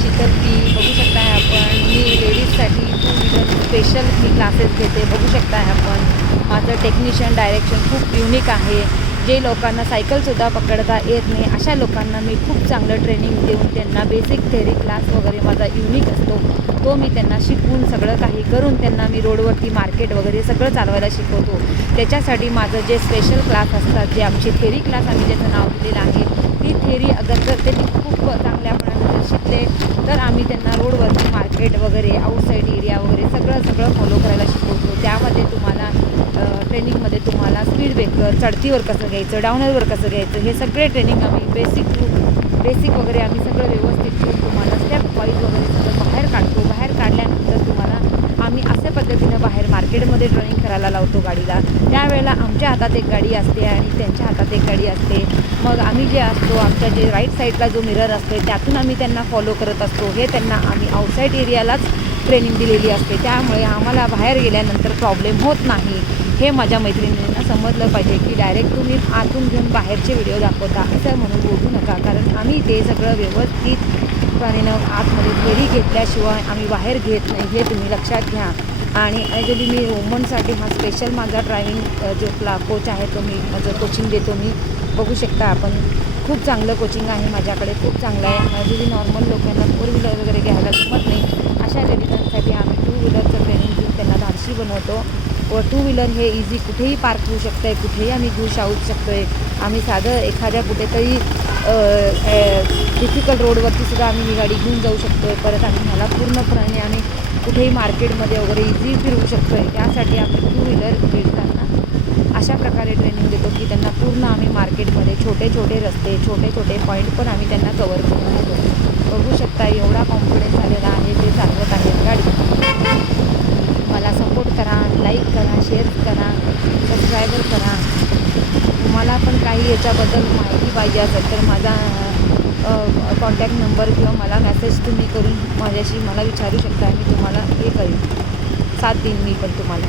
Sheetal P. बघू शकताय आपण मी लेडीजसाठी 2 व्हीलर स्पेशल मी क्लासेस घेते. बघू शकताय आपण माझं टेक्निशियन डायरेक्शन खूप युनिक आहे. जे लोकांना सायकलसुद्धा पकडता येत नाही अशा लोकांना मी खूप चांगलं ट्रेनिंग देऊन त्यांना बेसिक थेअरी क्लास वगैरे माझा युनिक असतो. तो मी त्यांना शिकवून सगळं काही करून त्यांना मी रोडवरती मार्केट वगैरे सगळं चालवायला शिकवतो. त्याच्यासाठी माझं जे स्पेशल क्लास असतात, जे आमची थेअरी क्लास आम्ही ज्याचं नाव दिलेलं आहे, ती थेअरी अगर जर त्यांनी खूप चांगल्यापणाने जर शिकले तर आम्ही त्यांना रोडवरती मार्केट वगैरे आउटसाईड एरिया वगैरे सगळं फॉलो करायला शिकवतो. त्यामध्ये तुम्हाला ट्रेनिंगमध्ये तुम्हाला स्पीड ब्रेकर, चढतीवर कसं घ्यायचं, डाऊनरवर कसं घ्यायचं, हे सगळे ट्रेनिंग आम्ही बेसिक वगैरे आम्ही सगळं व्यवस्थित ठेवून तुम्हाला स्टेप वाईज वगैरे सगळं बाहेर काढतो. बाहेर काढल्यानंतर तुम्हाला आम्ही अशा पद्धतीनं बाहेर मार्केटमध्ये ट्रेनिंग करायला लावतो गाडीला. त्यावेळेला आमच्या हातात एक गाडी असते आणि त्यांच्या हातात एक गाडी असते. मग आम्ही जे असतो आमच्या जे राईट साईडला जो मिरर असतो त्यातून आम्ही त्यांना फॉलो करत असतो. हे त्यांना आम्ही आउटसाईड एरियालाच ट्रेनिंग दिलेली असते. त्यामुळे आम्हाला बाहेर गेल्यानंतर प्रॉब्लेम होत नाही. हे माझ्या मैत्रिणींना समजलं पाहिजे की डायरेक्ट तुम्ही आतून घेऊन बाहेरचे व्हिडिओ दाखवता असं म्हणून बोलू नका. कारण आम्ही ते सगळं व्यवस्थितपणे आतमध्ये थेरी घेतल्याशिवाय आम्ही बाहेर घेत नाही, हे तुम्ही लक्षात घ्या. आणि ॲक्च्युली मी वुमनसाठी हा स्पेशल माझा ड्रायव्हिंग जो कोच आहे तो मी माझं कोचिंग देतो. मी बघू शकता आपण खूप चांगलं कोचिंग आहे माझ्याकडे, खूप चांगलं आहे. ॲक्च्युली नॉर्मल लोकांना 4 व्हीलर वगैरे घ्यायला जमत नाही अशा लेडीजांसाठी आम्ही 2 व्हीलरचं ट्रेनिंग देऊन त्यांना धाडसी बनवतो. व 2 व्हीलर हे इझी कुठेही पार्क होऊ शकतं आहे, कुठेही आम्ही घेऊ शकतो आहे. आम्ही साधं एखाद्या कुठेतरी डिफिकल्ट रोडवरती सुद्धा आम्ही ही गाडी घेऊन जाऊ शकतो आहे. परत आम्ही ह्याला पूर्णपणे आम्ही कुठेही मार्केटमध्ये वगैरे इझी फिरवू शकतो आहे. त्यासाठी आम्ही 2 व्हीलर घेताना अशा प्रकारे ट्रेनिंग देतो की त्यांना पूर्ण आम्ही मार्केटमध्ये छोटे रस्ते, छोटे पॉईंट पण आम्ही त्यांना कवर करून देतो. बघू शकता एवढा कॉन्फिडन्स आलेला आहे ते चालवत आहेत गाडी. मला सपोर्ट करा, लाईक करा, शेअर करा, सबस्क्रायबर करा. तुम्हाला पण काही याच्याबद्दल माहिती पाहिजे असेल तर माझा कॉन्टॅक्ट नंबर किंवा मला मेसेज तुम्ही करून मला विचारू शकता. मी तुम्हाला हे करेन, साथ देईन मी पण तुम्हाला.